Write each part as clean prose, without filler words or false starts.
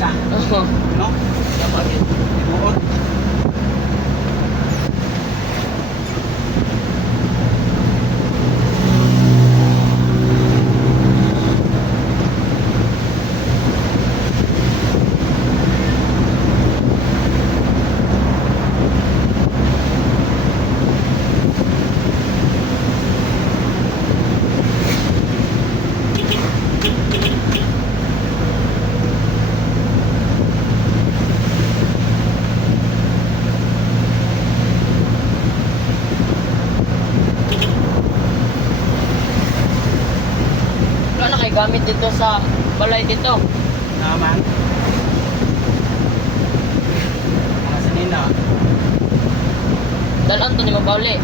ka. Oo. No? Tama yun. Ibuot. Wala na kayo gamit dito sa balay dito. Naman. Sa nina. Dalaan to ni Mabauli.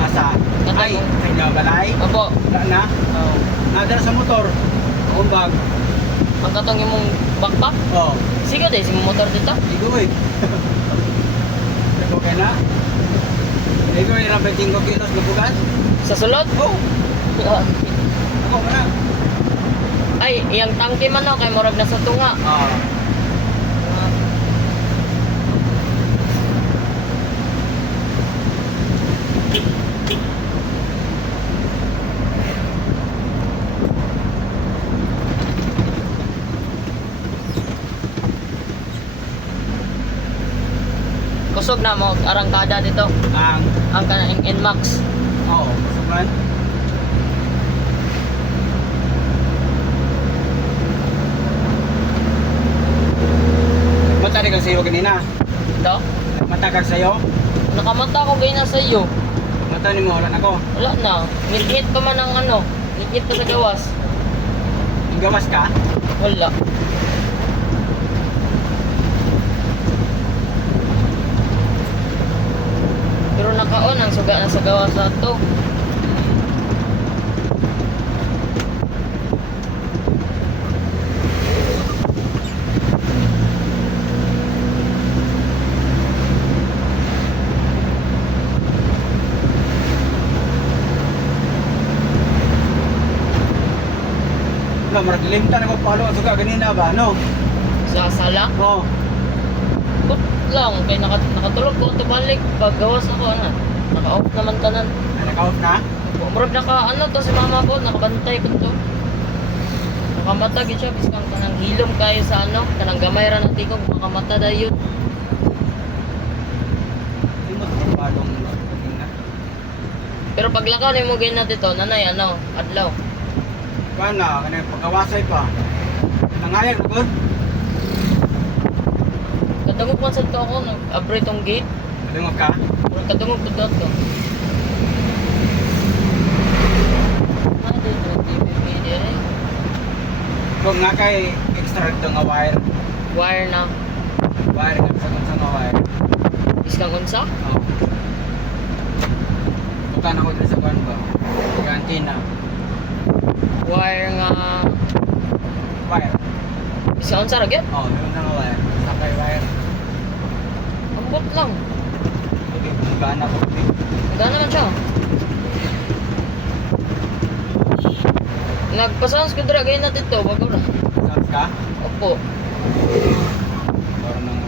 Asa? Ay, sa inyo balay? Opo. Wala na? Oh. Nadala sa motor. Umbag. Ang katong imong backpack. Oh. Sige deh, si motor dito. Igo eh. Ito kaya na? Igo yung 25 kilos na bugas? Sa sulod. Oh. Ako ka na. Ay, iyang tangke man no, kay murag na sa tunga. Ah. Kusog na mo arangkada dito. Ang kanang Nmax. Oo. Sobrang. Matari kang sayo kanina. Ito. Matakag sa'yo. Nakamata ko ganyan sa iyo. Mata ni mo, wala na ko. Wala na. Ngit pa man ang ano. Ngit pa sa gawas. Ang gawas ka? Wala. Pero nakaon ang suga na sa gawas sa to. Wala, marag limtan ako palo ang suga kanina ba, no? Sa sala. Oo. Put lang. Kaya nakatulog ko ito balik. Pag gawas ako na. Naka-off naman tanan. Ay, naka-off na? Murag naka ano to si mama ko. Nakabantay ko to. Makamata gid siya. Biskang kanang hilom kayo sa ano. Kanang gamay ra natin ko. Makamata dayon. Simot mo palong kanina. Pero paglakaw ni mo ganyan dito. Nanay ano. Adlaw. Kana, kanina pagkawasay pa. Nangayag na good? Kadungog man sa to ako. Nag-abre tong gate. Malungog ka? Pero kadungog ko to. Ah, dito. TVP dire. Kung nga kay extra ito nga wire. Wire na. Wire nga nga wire. Biskang unsa? Oo. Bukan ako dito sa kuwan ba? Yung antenna. Wire nga. Wire. Biskang unsa ra gyud? Oo, meron na nga wire. Sakay wire. Ambot lang. Okay, gana ko. Gana naman siya. Nagpasans ko dira ganyan natin to. Bago na. Sounds ka? Opo. Parang nang...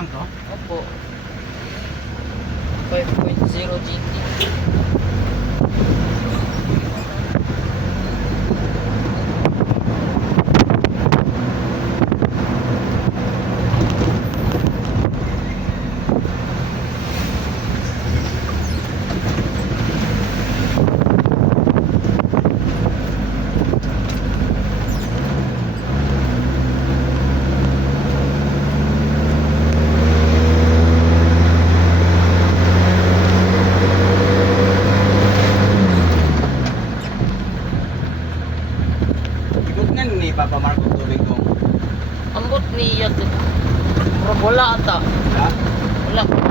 Mustang to? Opo. 5.0 GT. Ikot nga ni Papa Marco tubig kong. Ambot niya to. Pero wala ata. Wala? Wala.